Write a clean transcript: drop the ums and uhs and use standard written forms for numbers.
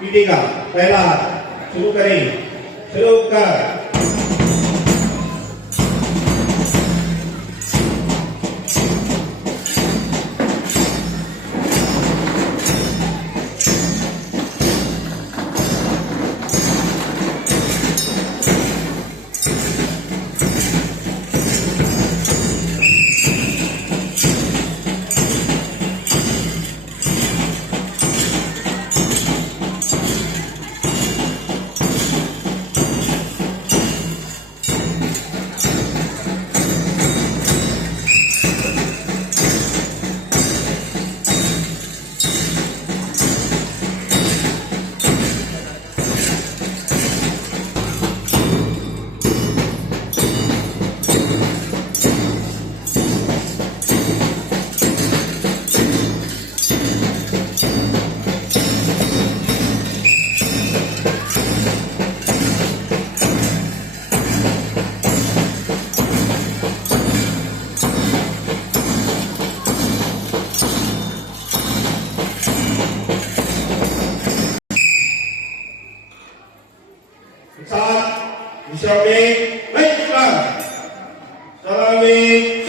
पीटी का पहला हाथ शुरू करें, शुरू कर। Start. Michelle May, make it run. Start with